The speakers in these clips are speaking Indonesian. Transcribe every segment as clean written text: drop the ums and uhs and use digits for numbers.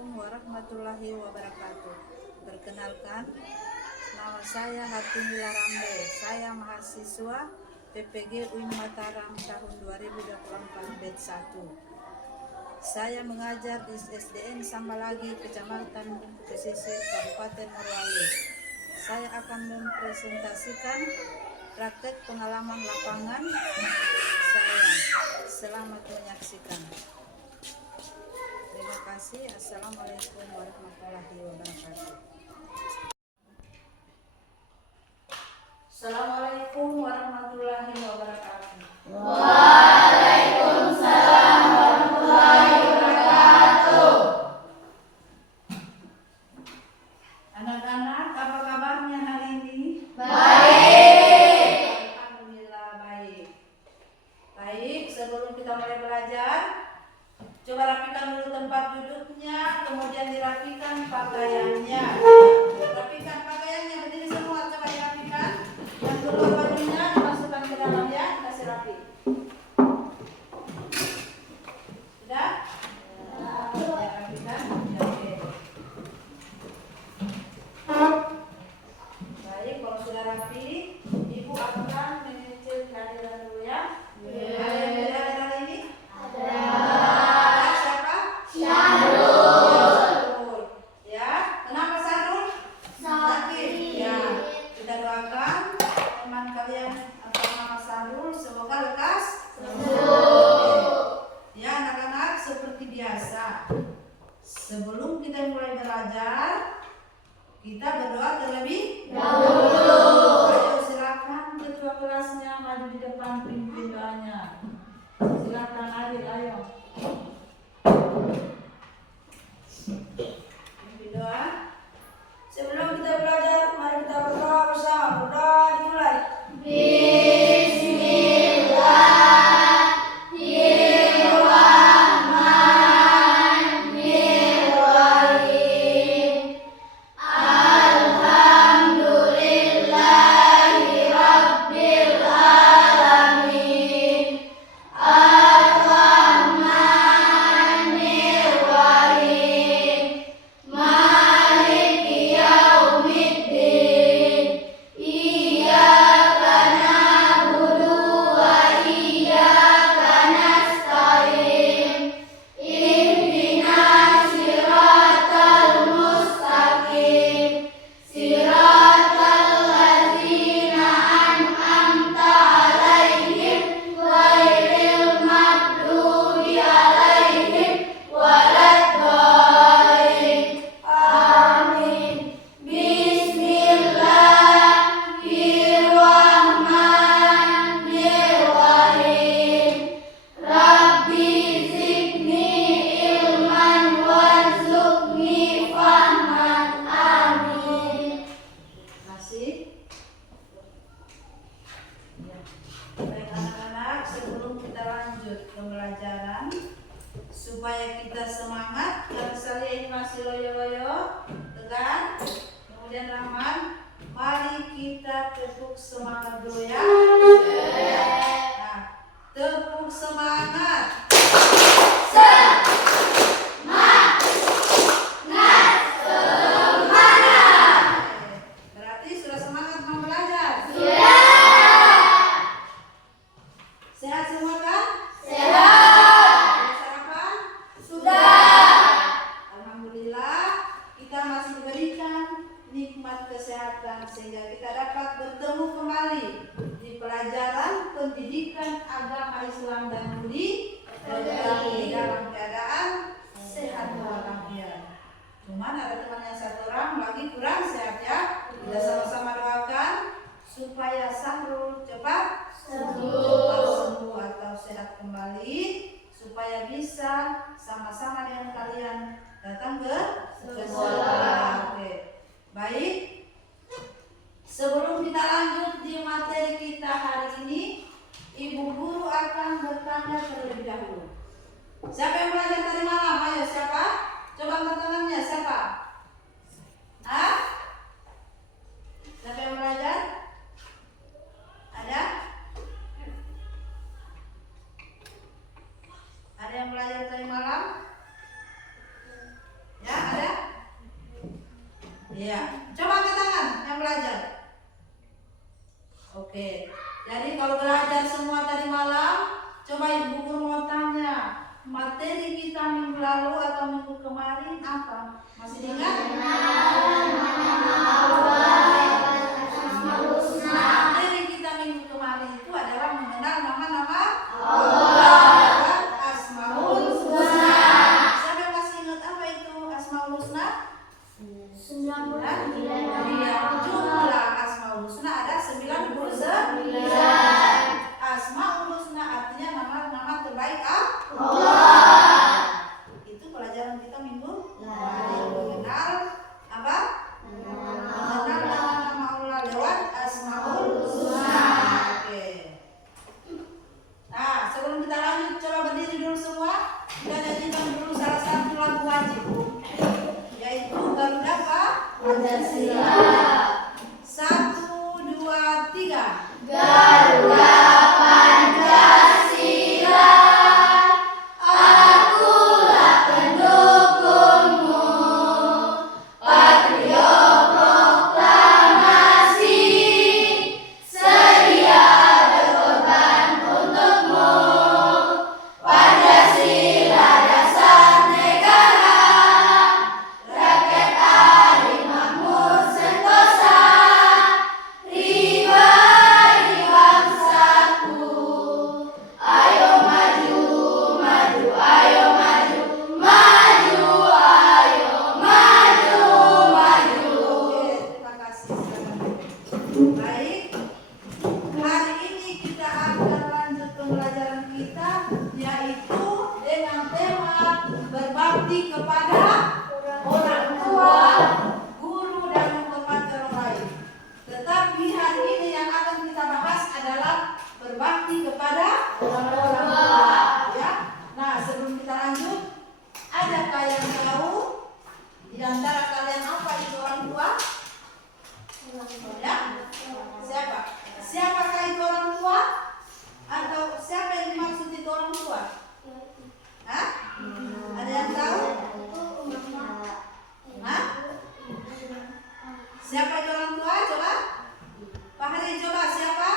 Assalamualaikum warahmatullahi wabarakatuh. Perkenalkan, nama saya Hartinila Rambe. Saya mahasiswa PPG UIN Mataram tahun 2024 batch 1. Saya mengajar di SDN Sambalagi, Kecamatan Bungku Pesisir, Kabupaten Morowali. Saya akan mempresentasikan praktek pengalaman lapangan saya. Selamat menyaksikan. Terima kasih. Assalamualaikum warahmatullahi wabarakatuh. Assalamualaikum warahmatullahi wabarakatuh. Waalaikumsalam warahmatullahi wabarakatuh. Anak-anak, apa kabarnya hari ini? Baik. Alhamdulillah baik. Baik, sebelum kita mulai belajar, coba rapikan dulu tempat duduknya, kemudian dirapikan pakaiannya. Rapikan pakaiannya, berdiri semua, coba dirapikan. Yang keluar bajunya dimasukkan ke dalam ya, kasih rapi. Sudah? Ya, rapikan. Ya, oke. Baik, kalau sudah rapi, Ibu akan menyicil kehadiran dulu ya. Ada yang tidak ada hari ini? Ada. Siapa? Syahrul. Ya, kenapa Syahrul? Sakit. Ya, kita doakan teman kalian atas nama Syahrul semoga lekas sembuh. Ya, anak-anak, seperti biasa. Sebelum kita mulai belajar, kita berdoa terlebih dahulu. Ayo silakan ketua kelasnya maju di depan pimpin doanya. Silakan Adil, ayo. Pimpin doa. Sebelum kita belajar, mari kita berdoa bersama. Berdoa dimulai. Bismillahirrahmanirrahim. Alhamdulillahirabbil alamin. Ar-Rahmanir-Rahim. Maliki yaumiddin. Iyyaka na'budu wa iyyaka nasta'in. Ihdinas siratal mustaqim. Siratal ladzina an'amta 'alaihim ghairil maghdubi 'alaihim waladdallin. Amin. Bismillahirrahmanirrahim. Rabbi zidni ilman warzuqni fahman. Amin. Masih? Ya. Baik anak-anak, sebelum kita lanjut pembelajaran, supaya kita semangat, karena saya ini masih loyo-loyo, tegan, kemudian Rahman, mari kita tepuk semangat dulu ya. Nah, tepuk semangat. Berarti sudah semangat mau belajar? Sehat semua kan? Sudah sarapan? Alhamdulillah, kita masih diberikan nikmat kesehatan sehingga kita dapat bertemu kembali di pelajaran pendidikan agama Islam dan budi pekerti dalam keadaan sehat walafiat. Cuman ada teman yang satu orang lagi kurang sehat ya. Kita sama-sama doakan supaya Syahrul cepat sembuh atau sehat kembali, supaya bisa sama-sama dengan kalian datang ke sekolah. Oke. Baik. Sebelum kita lanjut di materi kita hari ini, Ibu Guru akan bertanya terlebih dahulu. Siapa yang belajar tadi malam? Ayo siapa? Coba angkat tangannya, siapa? Hah? Siapa yang belajar? Ada? Ada yang belajar tadi malam? Ya? Iya. Coba angkat tangan yang belajar. Oke. Jadi kalau belajar semua tadi malam, coba ibu guru mau tanya, materi kita minggu lalu atau minggu kemarin apa? Masih ingat? Materi kita minggu kemarin itu adalah mengenal nama-nama Allah. Asmaul Husna. Siapa yang masih ingat apa itu Asmaul Husna? Iya, jumlah Asmaul Husna ada 99. Asmaul Husna artinya nama-nama terbaik Allah. Itu pelajaran kita minggu mengenal apa? Mengenal nama-nama Allah lewat Asmaul Husna. Oke. Nah, sebelum kita lanjut, coba berdiri dulu semua. Kita nyanyikan dulu salah satu lagu wajib, yaitu Garuda Pancasila. 1, 2, 3. Garuda Pancasila, akulah pendukungmu, patriot proklamasi, sedia berkorban untukmu. Pancasila dasar negara, rakyat adil makmur sentosa, riba di bangsaku. Ayo maju, maju, ayo maju, maju, ayo maju, maju. Oke, terima kasih. Baik, hari ini kita akan lanjut pembelajaran kita, yaitu dengan tema berbakti kepada orang tua, guru, dan menghormati orang lain. Tetapi hari ini yang akan kita bahas adalah berbakti kepada orang tua. Ya. Nah, sebelum kita lanjut, adakah yang tahu di antara kalian apa itu orang tua? Ya? Siapa? Siapakah itu orang tua? Atau siapa yang dimaksud itu orang tua? Hah? Ada yang tahu? Hah? Siapa itu orang tua? Coba. Pak Hari, coba siapa?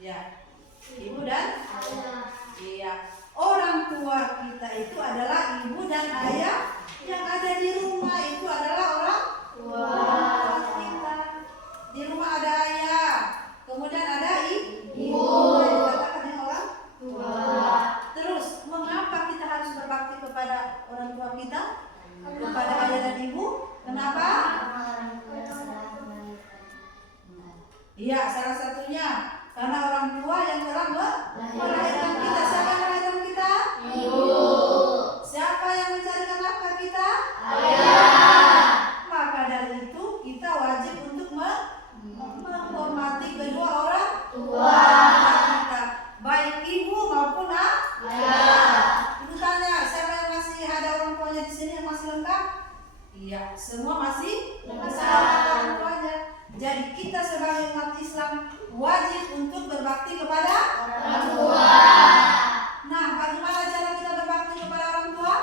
Ya. Ibu dan? Iya. Orang tua kita itu adalah ibu dan ayah. Yang ada di rumah itu adalah orang tua kita. Di rumah ada ayah, kemudian ada ibu. Dikatakan yang orang tua. Terus mengapa kita harus berbakti kepada orang tua kita? Kepada ayah dan ibu? Kenapa? Iya, salah satunya karena orang tua yang telah melahirkan kita. Siapa yang melahirkan kita? Ibu. Siapa yang mencarikan nafkah kita? Ayah. Maka dari itu kita wajib untuk menghormati kedua orang Tua. kita, baik ibu maupun Ayah. Ibu tanya, siapa yang masih ada orang tuanya di sini yang masih lengkap? Iya, semua masih ada orang tuanya. Jadi kita sebagai umat Islam wajib untuk berbakti kepada Orang tua. Nah, bagaimana cara kita berbakti kepada orang tua?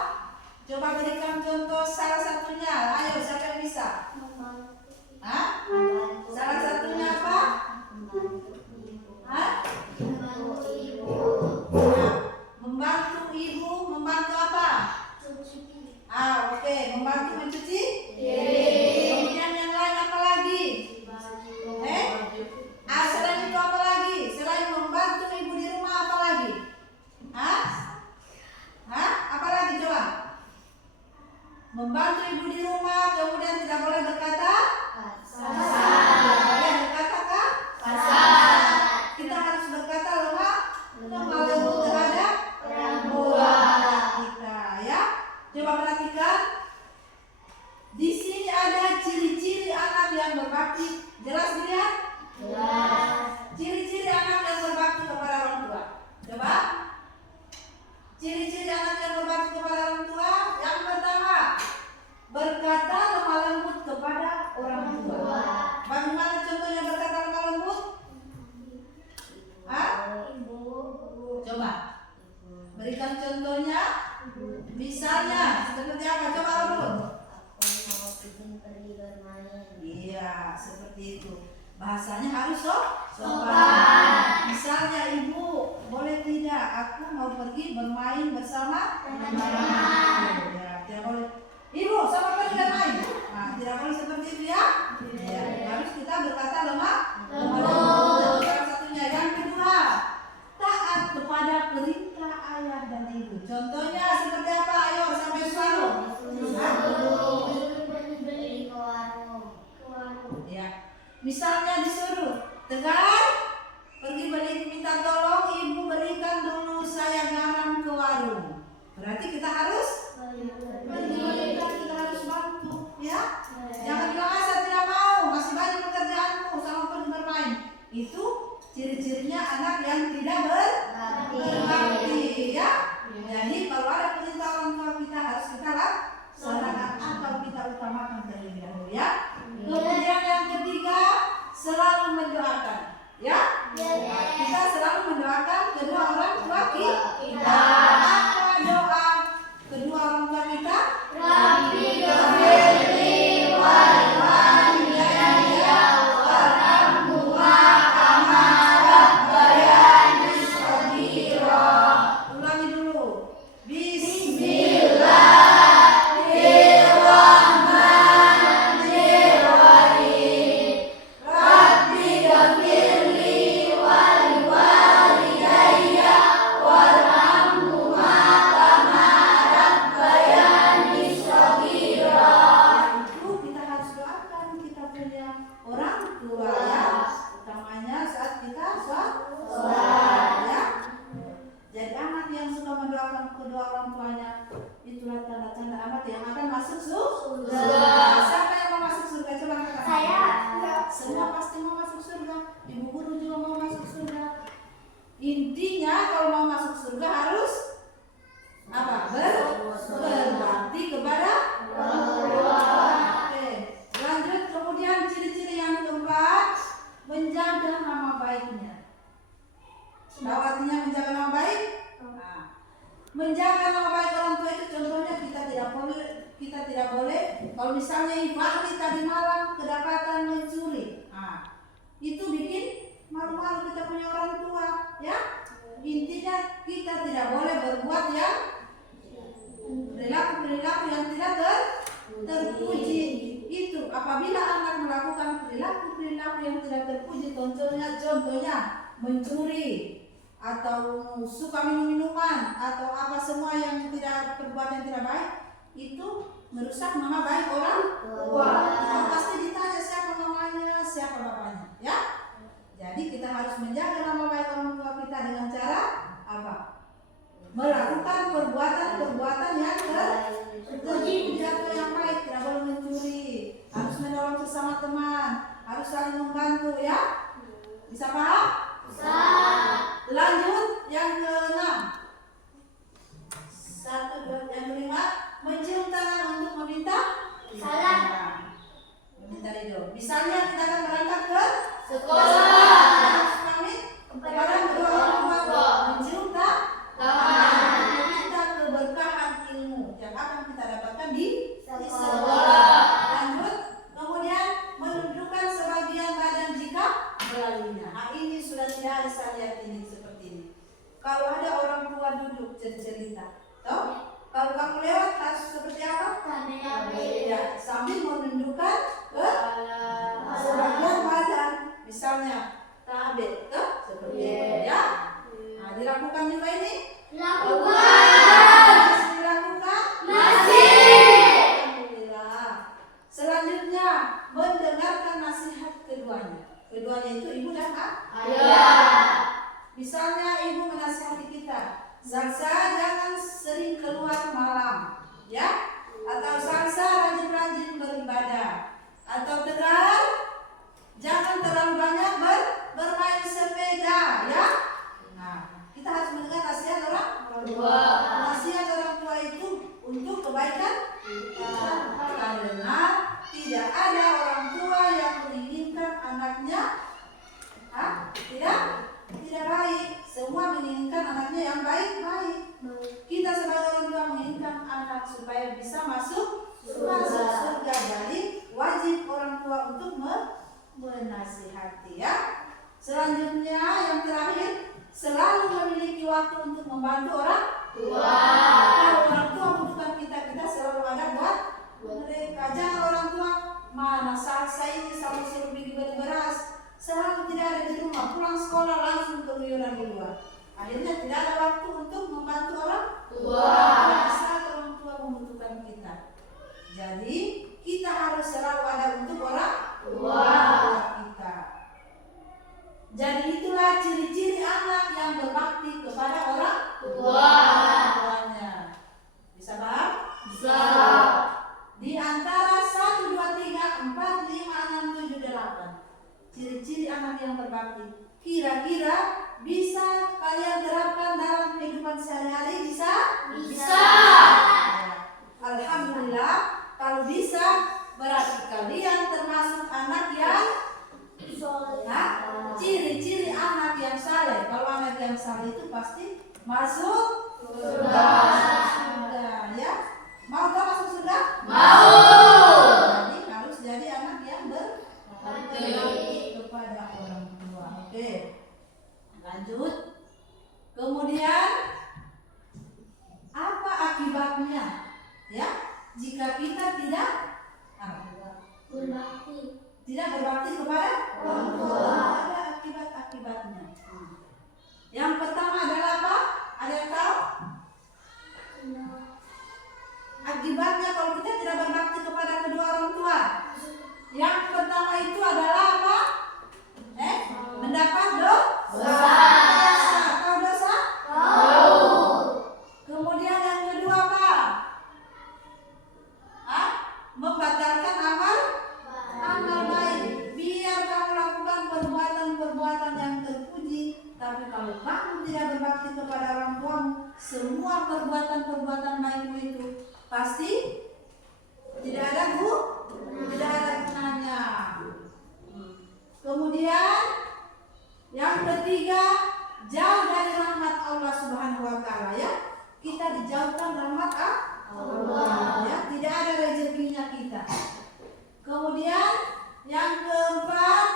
Coba berikan contoh salah satunya. Ayo, siapa yang bisa? Hah? Salah satunya apa? Hah? Membantu ibu, membantu apa? Oke, membantu mencuci. Kemudian yang lain apa lagi? Selain itu apa lagi? Selain membantu Berikan contohnya. Misalnya seperti apa? Coba Arun. Aku mau pergi bermain. Iya, seperti itu. Bahasanya harus sopan. Sopan. Misalnya ibu, boleh tidak aku mau pergi bermain bersama Teman-teman. Ya, tidak boleh. Ibu, sama pergi bermain. Nah, tidak boleh seperti itu ya. Ya, harus kita berkata lemah. Lembut. Salah satunya. Yang kedua, taat kepada perintah ayah dan ibu. Contohnya seperti apa? Ayo sampai selalu. Beli ke warung. Ya. Misalnya disuruh, Tegar, pergi minta tolong ibu berikan dulu saya garam ke warung. Berarti kita harus pergi, kita harus bantu, ya. Jangan bilang saya tidak mau, masih banyak pekerjaanku, sama pergi bermain. Itu ciri-cirinya anak yang tidak berbakti, ya. Jadi kalau ada perintah orang tua kita harus kita laksanakan atau kita utamakan terlebih dahulu, ya. Kemudian yang ketiga, selalu mendoakan, ya. Kita selalu mendoakan kedua orang tua kita. Apa doa kedua orang tua kita? Rabbi ghafirli wal walidayya warhamhuma kama rabbayani shaghira. Ulangi dulu. Bismillahirrahmanirrahim. Rabbi ghafirli wal walidayya warhamhuma kama rabbayani shaghira. Itu kita harus doakan kita punya orang tua, ya. Utamanya saat kita sholat, ya. Jadi anak yang suka mendoakan kedua orang tuanya, itulah tanda-tanda anak yang akan masuk surga. Siapa yang mau masuk surga? Coba katakan. Saya. Semua pasti mau masuk surga. Ibu guru juga mau masuk surga. Intinya kalau mau masuk surga harus apa? Berbakti kepada orang tua. Oke. Lanjut, kemudian ciri-ciri yang keempat, menjaga nama baiknya. Tahu artinya menjaga nama baik? Nah, menjaga nama baik orang tua itu contohnya kita tidak boleh kalau misalnya Fahri tadi malam kedapatan mencuri. Nah, itu bikin malu-malu kita punya orang tua, ya. Intinya kita tidak boleh berbuat yang perilaku yang tidak terpuji. Itu apabila anak melakukan perilaku yang tidak terpuji, contohnya mencuri atau suka minum-minuman atau apa semua yang tidak perbuatan tidak baik, itu merusak nama baik orang tua. Pasti ditanya siapa mamanya, siapa bapaknya, ya. Jadi kita harus menjaga nama baik orang tua kita dengan cara apa? Melakukan perbuatan yang terpuji atau yang baik. Tidak boleh mencuri, harus menolong sesama teman, harus saling membantu, ya. Bisa paham? Bisa. Lanjut yang keenam. Yang kelima, mencium tangan untuk meminta Salam. Meminta ridho. Misalnya kita akan berangkat ke Sekolah. harus pamit kepada kedua orang tua, mencium tangan, meminta keberkahan ilmu yang akan kita dapatkan di sekolah. Lanjut, kemudian menundukkan sebagian badan jika melaluinya. Nah, ini sudah tidak ada saya lihat ini seperti ini. Kalau ada orang tua duduk cerita, toh? Kalau kamu lewat harus seperti apa? Ya, sambil menundukkan ke sebagian badan. Misalnya tabet, toh? Seperti itu, ya. Nah, dilakukan juga ini? Masih dilakukan? Alhamdulillah. Selanjutnya, mendengarkan nasihat keduanya. Keduanya itu ibu dan ayah. Misalnya ibu menasihati kita, Salsa jangan sering keluar malam, ya. Atau Salsa rajin-rajin beribadah. Atau Tegar, jangan terlalu banyak bermain sepeda, ya. Nah, kita harus mendengar nasihat orang tua. Nasihat orang tua itu untuk kebaikan kita. Karena tidak ada orang tua yang menginginkan anaknya tidak baik. Semua menginginkan menginginkan anaknya yang baik-baik. Kita sebagai orang tua menginginkan anak supaya bisa masuk surga. Jadi wajib orang tua untuk menasihati ya. Selanjutnya yang terakhir, selalu memiliki waktu untuk membantu orang tua. Kalau orang tua membutuhkan kita selalu ada buat mereka. Jangan orang tua mana saat saya ini sama suruh beli beras, selalu tidak ada di rumah, pulang sekolah langsung keluyuran di luar. Akhirnya tidak ada waktu untuk membantu orang tua. Saat orang tua membutuhkan kita. Jadi kita harus selalu ada untuk orang tua kita. Jadi itulah ciri-ciri anak yang berbakti kepada orang tuanya. Bisa paham? Bisa. Di antara 1, 2, 3, 4, 5, 6, 7, 8 ciri-ciri anak yang berbakti, kira-kira bisa kalian terapkan dalam kehidupan sehari-hari? Bisa? Bisa. Alhamdulillah, kalau bisa berarti kalian termasuk anak yang ciri-ciri anak yang saleh. Kalau anak yang saleh itu pasti masuk surga. Ya, mau tak masuk surga? Mau. Jadi harus jadi anak yang berbakti kepada orang tua. Oke, lanjut. Kemudian apa akibatnya? Ya, jika kita tidak berbakti kepada orang tua, ada akibat-akibatnya. Yang pertama adalah apa? Ada yang tahu? Akibatnya kalau kita tidak berbakti kepada kedua orang tua, yang pertama itu adalah apa? Mendapat dosa. Tahu dosa? Kemudian yang kedua apa? Membatalkan amal baik. Biar kamu lakukan perbuatan yang terpuji, tapi kalau kamu tidak berbakti kepada orang tuamu, semua perbuatan baikmu itu pasti tidak ada gunanya. Kemudian yang ketiga, jauh dari rahmat Allah Subhanahu wa taala ya. Kita dijauhkan rahmat Allah. Ya, tidak ada rezekinya kita. Kemudian yang keempat,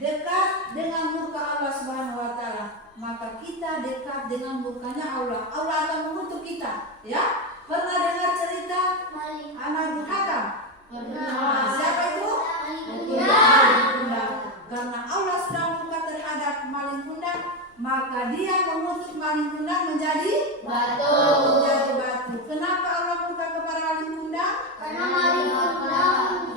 dekat dengan murka Allah Subhanahu wa taala. Maka kita dekat dengan murkanya Allah. Allah akan mengutuk kita, ya. Pernah dengar cerita anak durhaka? Siapa itu? Maling kundang. Karena Allah sudah murka terhadap maling kundang, maka dia mengutuk maling kundang menjadi batu. Kenapa Allah murka kepada maling kundang? Karena maling kundang.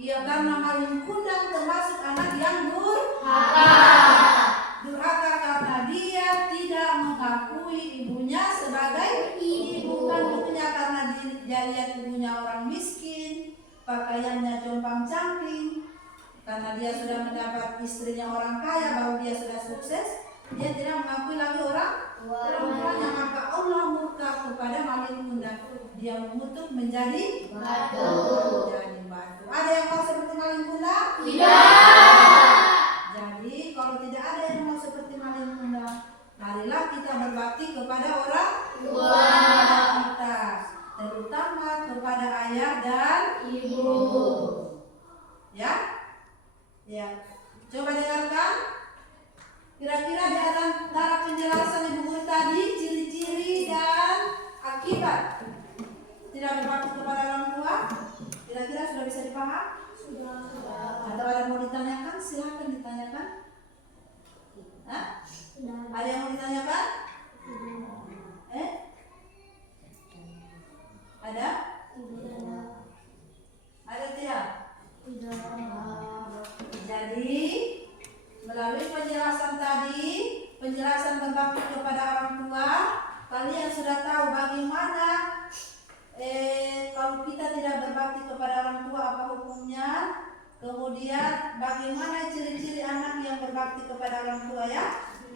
Iya, karena maling kundang termasuk anak yang durhaka. Durhaka karena dia tidak mengakui ibunya sebagai ibu. Bukan ibunya karena dia lihat ibunya orang miskin, pakaiannya compang-camping. Karena dia sudah mendapat istrinya orang kaya, baru dia sudah sukses, dia tidak mengakui lagi orang tuanya. Maka Allah murka kepada maling kundang. Dia mengutuk menjadi batu. Ada yang mau seperti maling kundang? Tidak. Jadi kalau tidak ada yang mau seperti maling kundang, marilah kita berbakti kepada orang tua kita, terutama kepada ayah dan ibu. Ya? Ya. Coba dengarkan. Kira-kira di antara penjelasan Ibu Guru tadi, ciri-ciri dan akibat tidak berbakti kepada orang tua, kira-kira sudah bisa dipaham? Sudah. Atau ada mau ditanyakan? Silakan ditanyakan. Ada yang mau ditanyakan? Ada? Ada tidak? Jadi melalui penjelasan tadi, penjelasan berbakti kepada orang tua, kalian sudah tahu bagaimana kalau kita tidak berbakti kepada orang tua apa hukumnya. Kemudian bagaimana ciri-ciri anak yang berbakti kepada orang tua ya.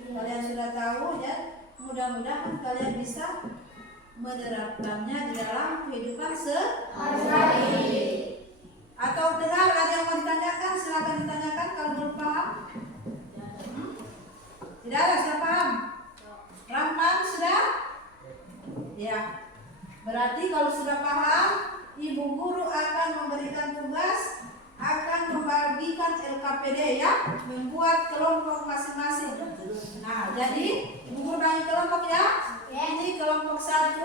Kalian sudah tahu ya. Mudah-mudahan kalian bisa menerapkannya di dalam kehidupan sehari-hari. Atau dengar ada yang mau ditanyakan, silakan ditanyakan kalau belum paham. Tidak ada, sudah paham? Rahman sudah? Ya. Berarti kalau sudah paham, ibu guru akan memberikan tugas, akan membagikan LKPD ya, membuat kelompok masing-masing. Nah, jadi ibu guru bagi kelompok ya. Ini kelompok 1,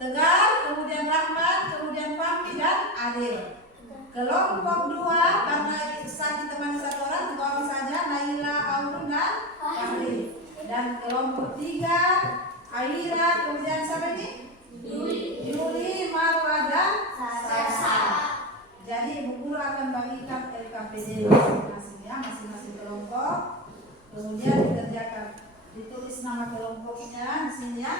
Tegar, kemudian Rahman, kemudian Fahmi dan Adil. Kelompok 2 karena kita teman 1 orang, 2 orang saja, Naila, Aurun dan Fahri. Dan kelompok 3 Aira, kemudian siapa ini? Yuli, Marwa dan Sasa. Jadi ibu guru akan bagikan LKPD masing-masing ya, masing-masing kelompok. Kemudian dikerjakan, ditulis nama kelompoknya di sini ya.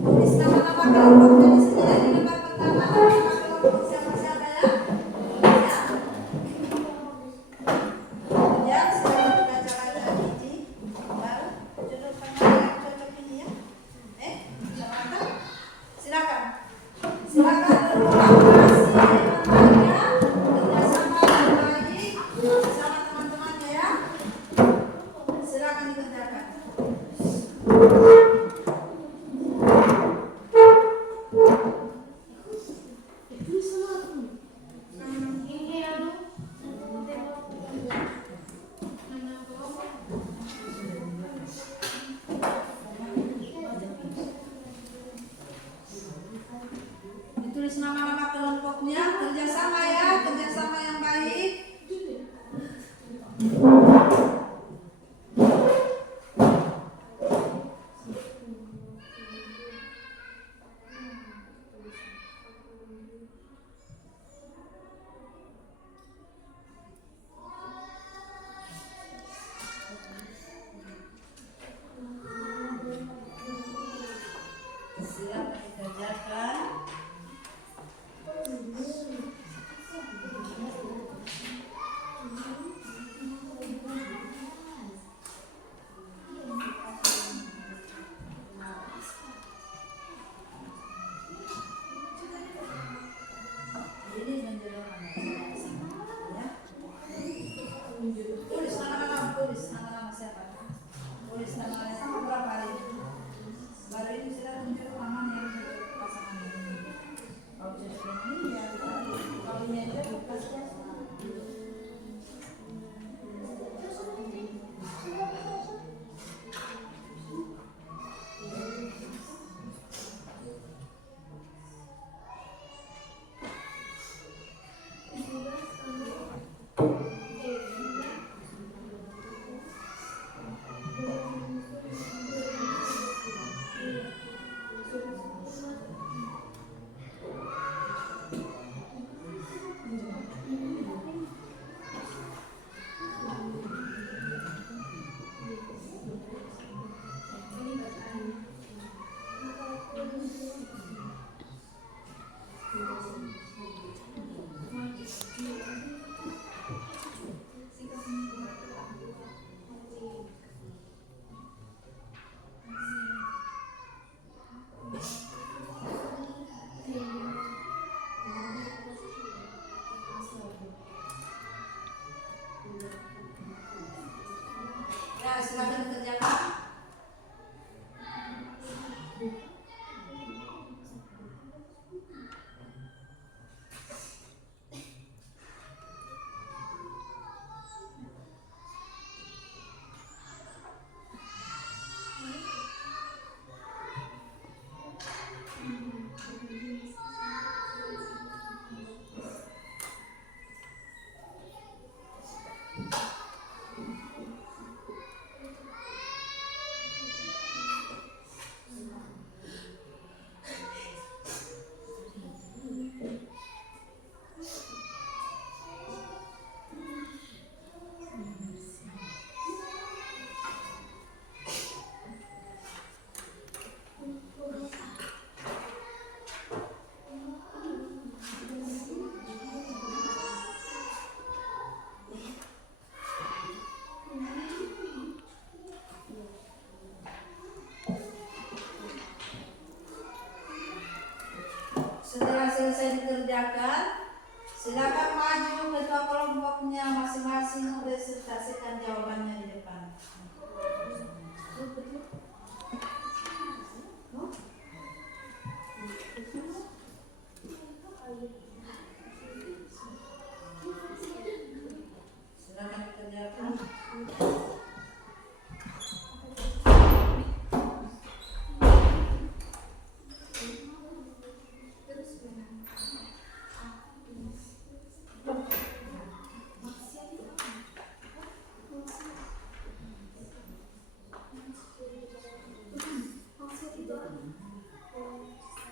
Tulis nama-nama kelompoknya di sini ya, di lembar pertama nama kelompok siapa-siapa ya. Ya, silakan dibaca-baca Gigi. Baru judul pengarang cocok ini ya. Silakan. Silakan.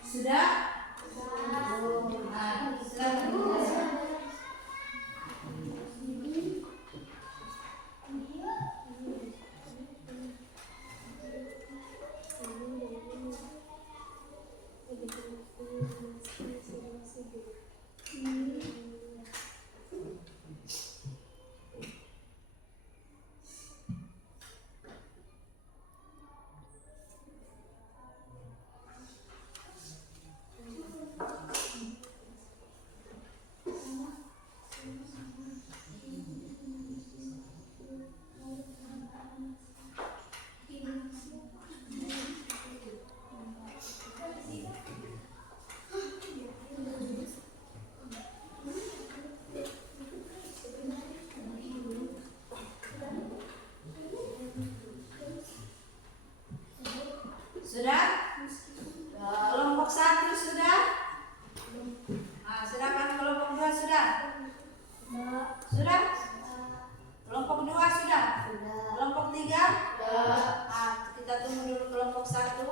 Sudah? Nah, silakan. Sudah? Kelompok 1 sudah? Nah, silakan kelompok 2 sudah? Sudah? Kelompok 2 sudah? Kelompok 3? Nah, kita tunggu dulu kelompok 1.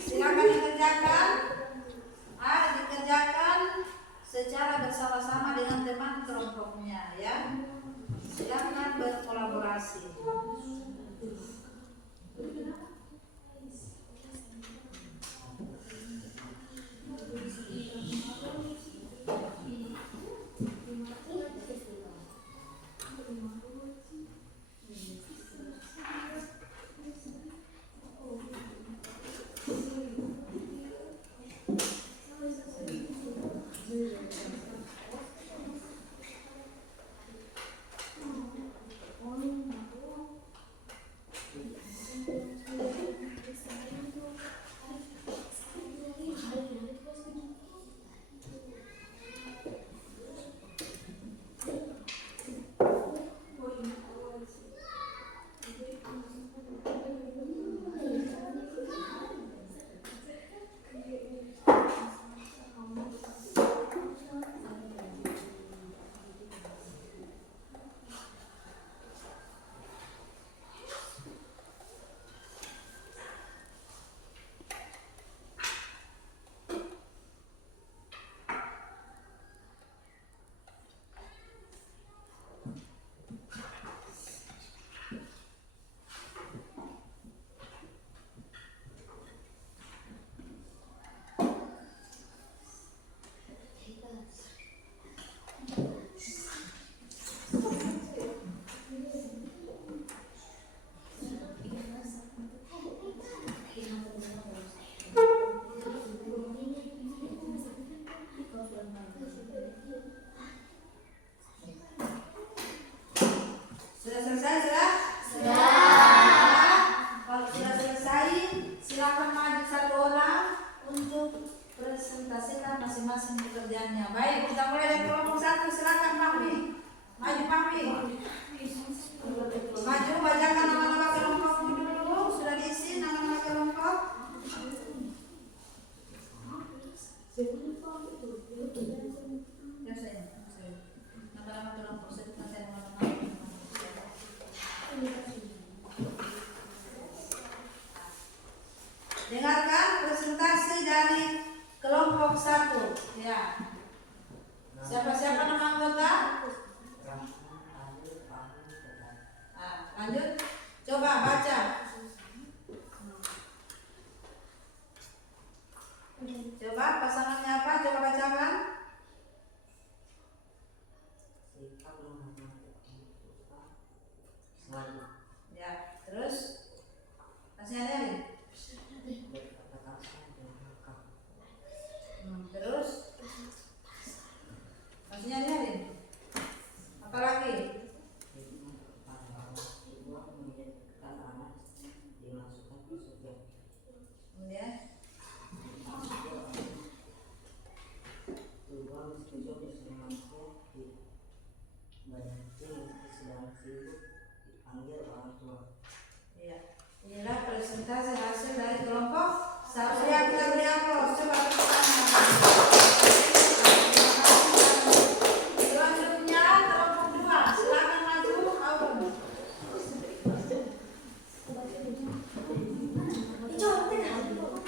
Silakan dikerjakan. Dikerjakan secara bersama-sama dengan teman kelompoknya ya. Silakan berkolaborasi. Sudah selesai sudah? Kalau sudah selesai, silakan maju satu orang untuk presentasikan masing-masing pekerjaannya. Baik, kita mulai dari kelompok 1. Silakan Fahmi. Maju Fahmi. Maju, bacakan nama-nama kelompokmu dulu. Sudah diisi nama-nama kelompok. Ya saya. Nama-nama kelompok. Sebutkan saya nama-nama. Dengarkan presentasi dari kelompok 1. Ya. Siapa-siapa nama anggota? Lanjut. Coba baca. Coba pasangannya apa? Coba bacakan. Ya, terus masih ada nih? Terus masih ada nih? Apa lagi? Kemudian iya, inilah presentasi hasil dari kelompok satu yang kita beri aplaus. Coba tepuk tangan. Selanjutnya kelompok 2, silakan maju. Aun.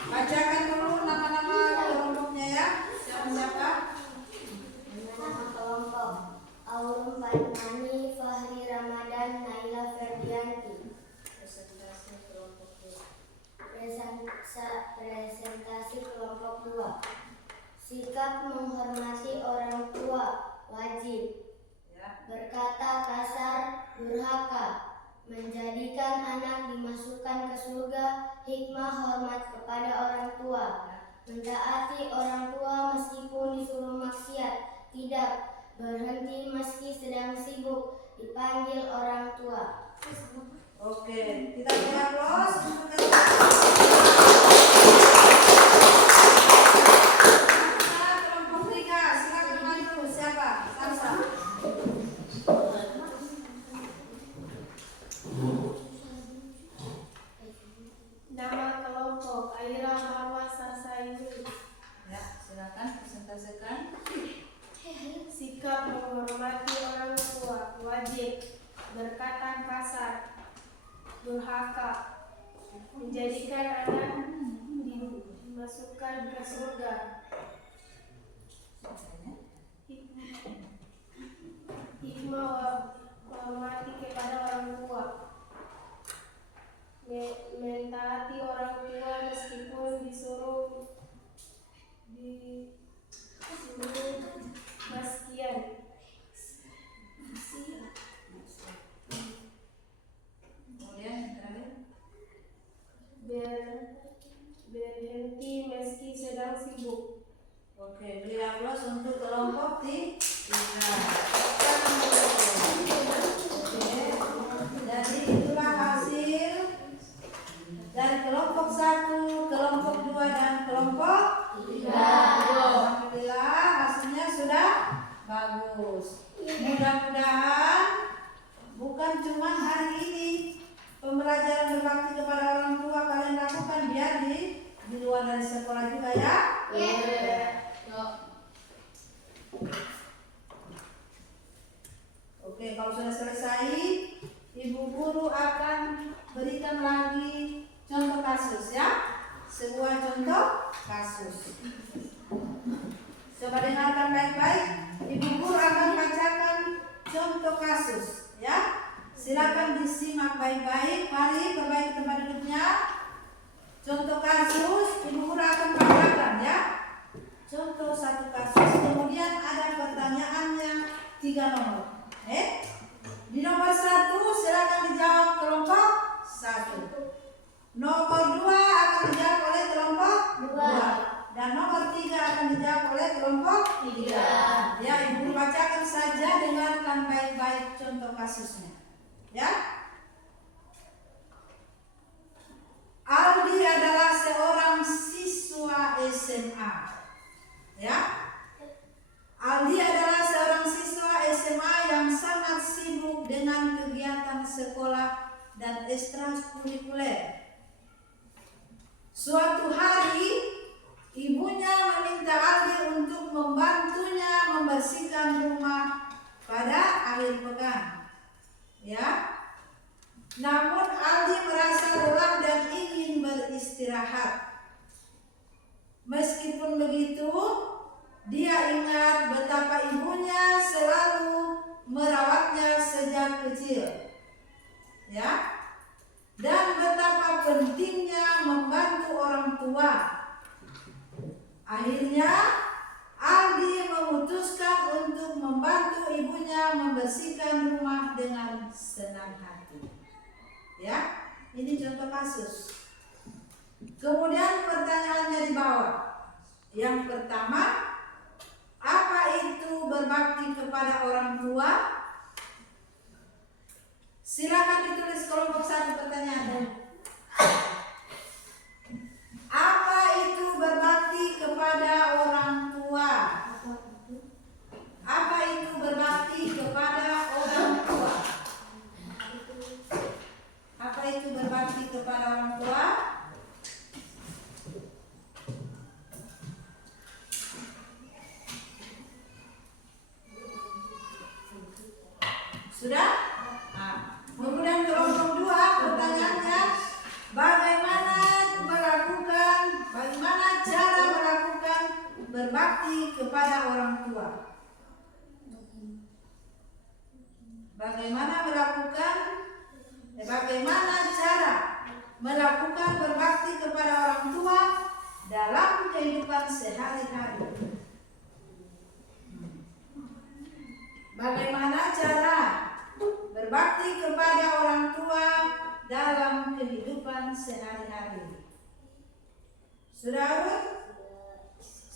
Bacakan dulu Presentasi kelompok 2. Sikap menghormati orang tua wajib. Berkata kasar durhaka. Menjadikan anak dimasukkan ke surga. Hikmah hormat kepada orang tua. Mentaati orang tua meskipun disuruh maksiat. Tidak berhenti meski sedang sibuk. Dipanggil orang tua. Oke, kita beri aplaus untuk kelompok 3. Silakan maju. Siapa? Sansa. Nama kelompok Aira Marwa Sarsaini. Ya, silakan presentasikan. Sikap menghormati orang tua wajib. Berkata kasar durhaka. Menjadikan anak dimasukkan ke surga. Hikmah menghormati kepada orang tua. Mentaati orang tua meskipun disuruh maskian. Kemudian yang terakhir. Berhenti meski sedang sibuk. Oke, beri aplaus untuk kelompok 3. Oke, jadi itulah hasil dari kelompok 1, kelompok 2, dan kelompok 3. Alhamdulillah hasilnya sudah bagus. Mudah-mudahan bukan cuma hari ini pembelajaran berbakti kepada orang tua kalian lakukan, biar di luar dari sekolah juga ya. Oke, kalau sudah selesai, ibu guru akan berikan lagi contoh kasus ya. Sebuah contoh kasus. Coba dengarkan baik-baik. Ibu guru akan bacakan contoh kasus ya. Silakan disimak baik-baik. Mari perbaiki tempat duduknya. Contoh kasus ibu guru akan bacakan ya. Contoh satu kasus. Kemudian ada pertanyaannya 3 nomor. Di nomor 1 silakan dijawab kelompok 1. Nomor 2 akan dijawab oleh kelompok 2. Dan nomor 3 akan dijawab oleh kelompok 3. Ya, ibu bacakan saja, dengarkan baik-baik contoh kasusnya. Ya. Aldi adalah seorang siswa SMA. Ya. Aldi adalah seorang siswa SMA yang sangat sibuk dengan kegiatan sekolah dan ekstrakurikuler. Suatu hari, ibunya meminta Aldi untuk membantunya membersihkan rumah pada akhir pekan. Ya. Namun Aldi merasa lelah dan ingin beristirahat. Meskipun begitu, dia ingat betapa ibunya selalu merawatnya sejak kecil. Ya. Dan betapa pentingnya membantu orang tua. Akhirnya Aldi memutuskan untuk membantu ibunya membersihkan rumah dengan senang hati. Ya, ini contoh kasus. Kemudian pertanyaannya di bawah. Yang pertama, apa itu berbakti kepada orang tua? Silakan ditulis kelompok 1 pertanyaannya. Apa itu berbakti kepada orang tua? Apa itu berbakti kepada orang tua? Apa itu berbakti kepada orang tua? Sudah? Nah, kemudian kelompok 2 pertanyaannya, bagaimana cara melakukan berbakti kepada orang tua? Bagaimana cara melakukan berbakti kepada orang tua dalam kehidupan sehari-hari. Bagaimana cara berbakti kepada orang tua dalam kehidupan sehari-hari? Sudah urut?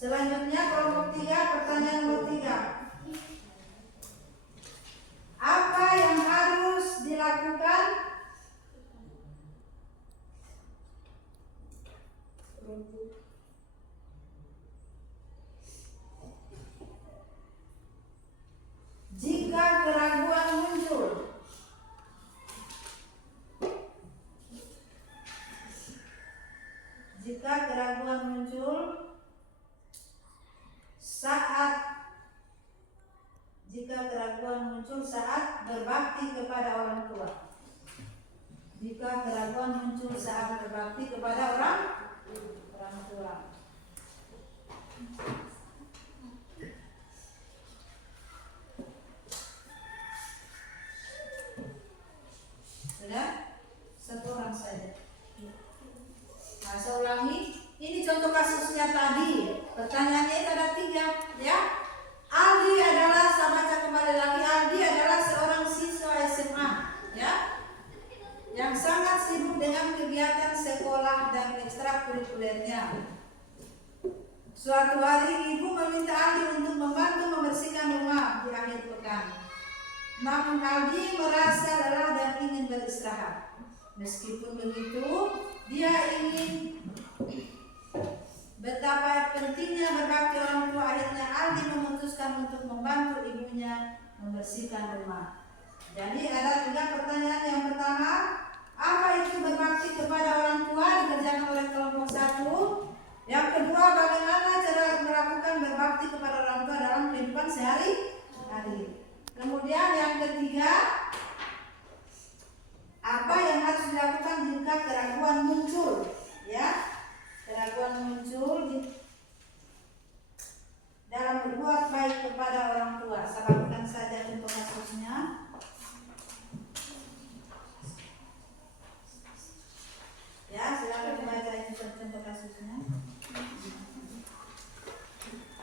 Selanjutnya kelompok 3, pertanyaan nomor 3. Apa yang harus dilakukan jika keraguan muncul? Jika keraguan muncul saat berbakti kepada orang tua. Jika keraguan muncul saat berbakti kepada orang tua. Sudah? Satu orang saja. Nah, saya ulangi. Ini contoh kasusnya tadi. Pertanyaannya itu ada 3, ya. Aldi adalah, saya baca kembali lagi. Aldi adalah seorang siswa SMA, ya, yang sangat sibuk dengan kegiatan sekolah dan ekstrakurikulernya. Suatu hari ibu meminta Aldi untuk membantu membersihkan rumah di akhir pekan. Namun Aldi merasa lelah dan ingin beristirahat. Meskipun begitu, dia ingin betapa pentingnya berbakti orang tua. Akhirnya Aldi memutuskan untuk membantu ibunya membersihkan rumah. Jadi ada 3 pertanyaan. Yang pertama, apa itu berbakti kepada orang tua, dikerjakan oleh kelompok 1. Yang kedua, bagaimana cara melakukan berbakti kepada orang tua dalam kehidupan sehari-hari. Kemudian yang ketiga, apa yang harus dilakukan jika keraguan muncul, ya. Keraguan muncul dalam berbuat baik kepada orang tua. Saya bacakan saja contoh kasusnya. Ya, silakan dibaca ini contoh kasusnya.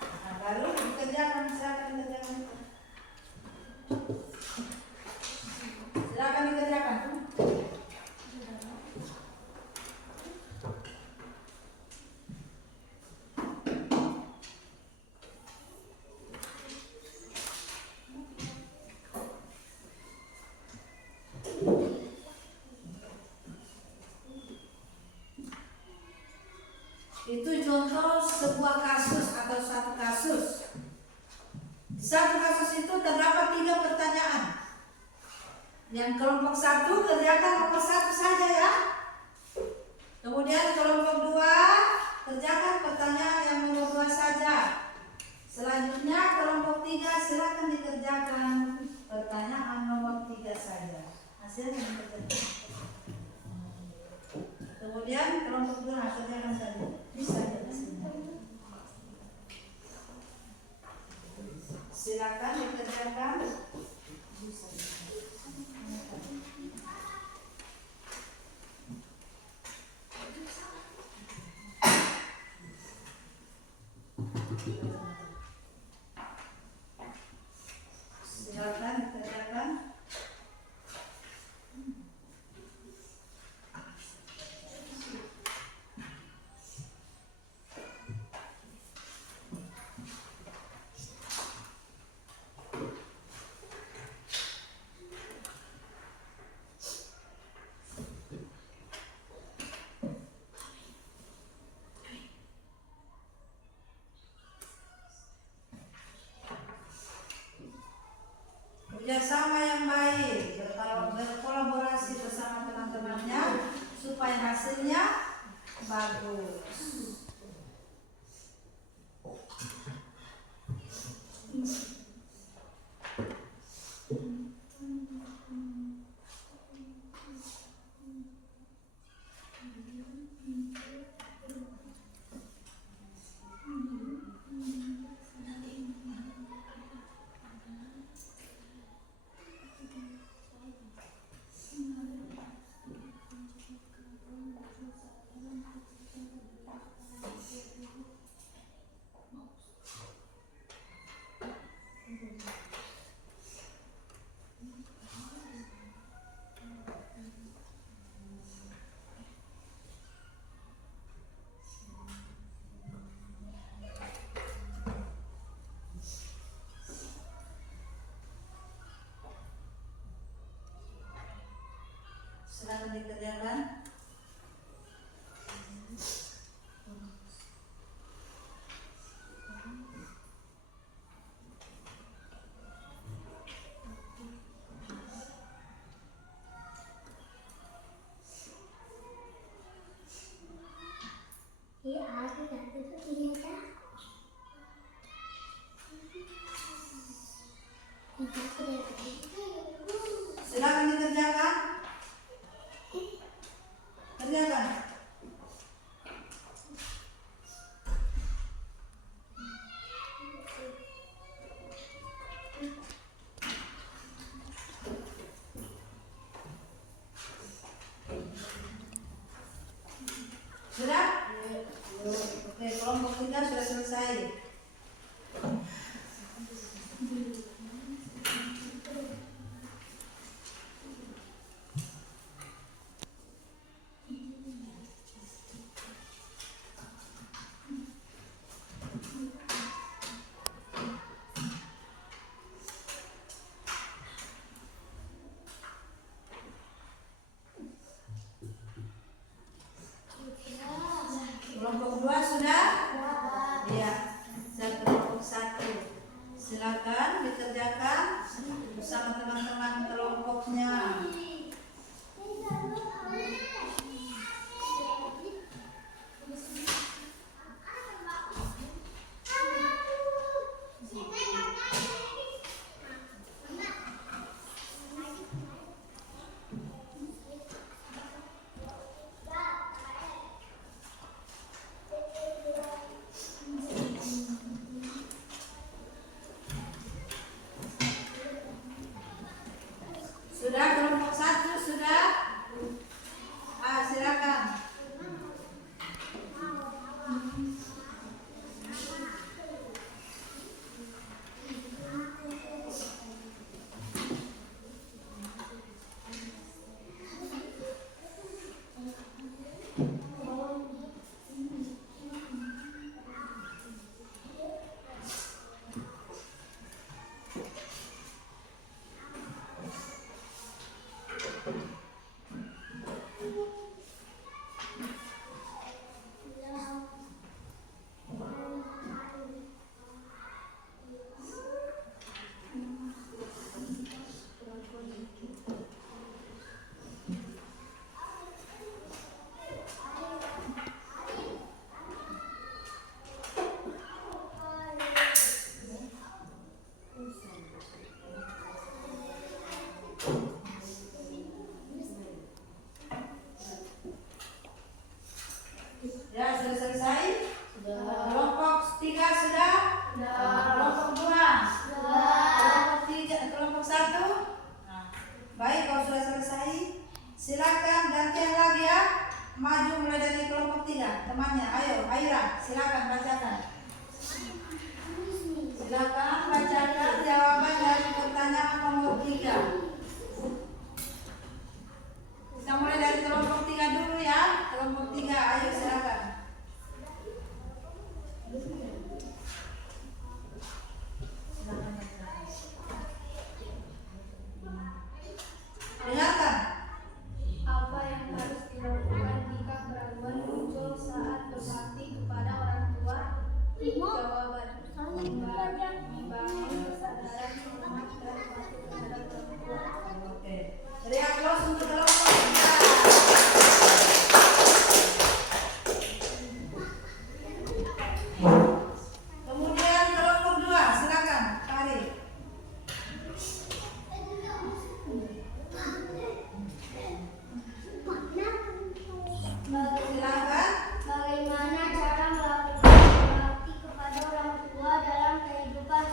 Nah, baru dikerjakan, silakan dikerjakan. Silakan dikerjakan. Itu contoh sebuah kasus atau satu kasus. Di satu kasus itu terdapat 3 pertanyaan. Yang kelompok 1 kerjakan nomor 1 saja, ya. Kemudian kelompok 2 kerjakan pertanyaan yang nomor 2 saja. Selanjutnya kelompok 3 silakan dikerjakan pertanyaan nomor 3 saja. Hasilnya dikerjakan. Kemudian kelompok 2 kerjakan saja. Bisa ya, silakan dikerjakan. Silakan dikerjakan. Kerjasama yang baik, berkolaborasi bersama teman-temannya supaya hasilnya bagus. silakan dikerjakan. Iya, aku tak itu ternyata. Silakan dikerjakan. Kerjakan. Sudah? Oke, kelompok 3 sudah selesai. Kelompok 2 sudah? Iya. Kelompok 1. Silakan dikerjakan bersama teman-teman kelompoknya. Sudah kelompok 1 sudah? Silakan. Ya, sudah selesai? Kelompok 3 sudah? Kelompok 2? Kelompok 1? Baik, kalau sudah selesai, silakan gantian lagi ya. Maju mulai dari kelompok 3. Temannya, ayo, Aira, silakan bacakan. Silakan bacakan jawaban dari pertanyaan nomor 3. Kita mulai dari kelompok 3 dulu ya. Kelompok 3, ayo silakan. Dengarkan. Apa yang harus dilakukan jika keraguan muncul saat berbakti kepada orang tua? Jawaban: membangun kesadaran hormat dan patuh terhadap orang tua. Oke. Beri aplaus untuk kelompok 3. Kemudian kelompok 2, silakan, Pak Ari. Silakan. Bagaimana cara melakukan bakti kepada orang tua dalam kehidupan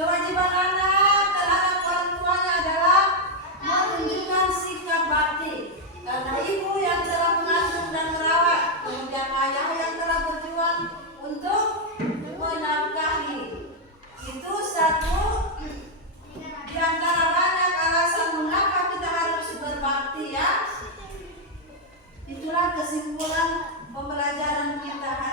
Kewajiban anak terhadap orang tuanya adalah menunjukkan sikap bakti. Karena ibu yang telah mengandung dan merawat, kemudian ayah yang telah berjuang untuk menafkahi. Itu satu di antara banyak alasan mengapa kita harus berbakti ya. Itulah kesimpulan pembelajaran kita hari